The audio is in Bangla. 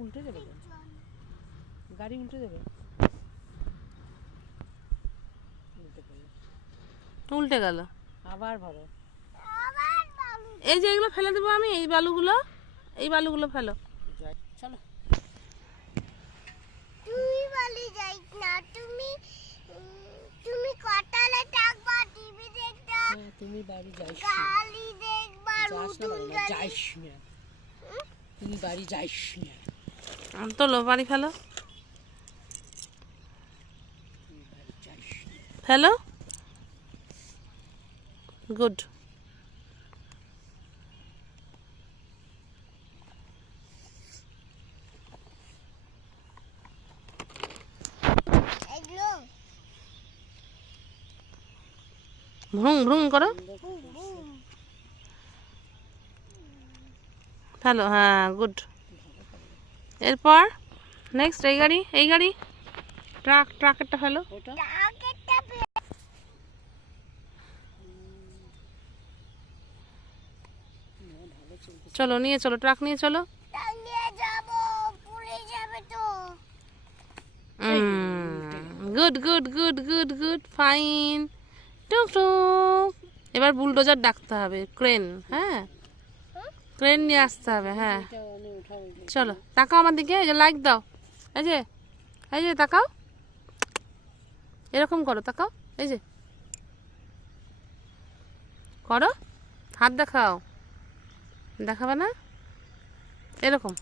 উল্টে যাবে, গাড়ি উল্টে যাবে। উল্টে গেল, আবার ভরো। এই যে এগুলো ফেলে দেবো আমি, এই বালুগুলো, এই বালুগুলো ফেলো। চলো। তুমি বলি যাই না, তুমি কটালে থাকবা টিভি দেখতে? তুমি বাড়ি যাইস না, গালি দেখবা, রুদুল গালি। যাইস না, তুমি বাড়ি যাইস না। তোলো, বাড়ি ফেলো, ফেলো, গুড। ভ্রুং ভ্রুং করো, ফেলো, হ্যাঁ গুড। এরপর নেক্সট এই গাড়ি, এই গাড়ি, ট্রাক, ট্রাকেরটা ফেলো। চলো নিয়ে চলো, ট্রাক নিয়ে চলো। Good good good good good, fine. টুক টুক। এবার বুলডোজার ডাকতে হবে, ক্রেন। হ্যাঁ, ক্রেন নিয়ে আসতে হবে। হ্যাঁ চলো, তাকাও আমার দিকে, এই যে লাইক দাও, এই যে, এই যে তাকাও, এরকম করো, তাকাও, এই যে করো, হাত দেখাও, দেখাবে না, এরকম।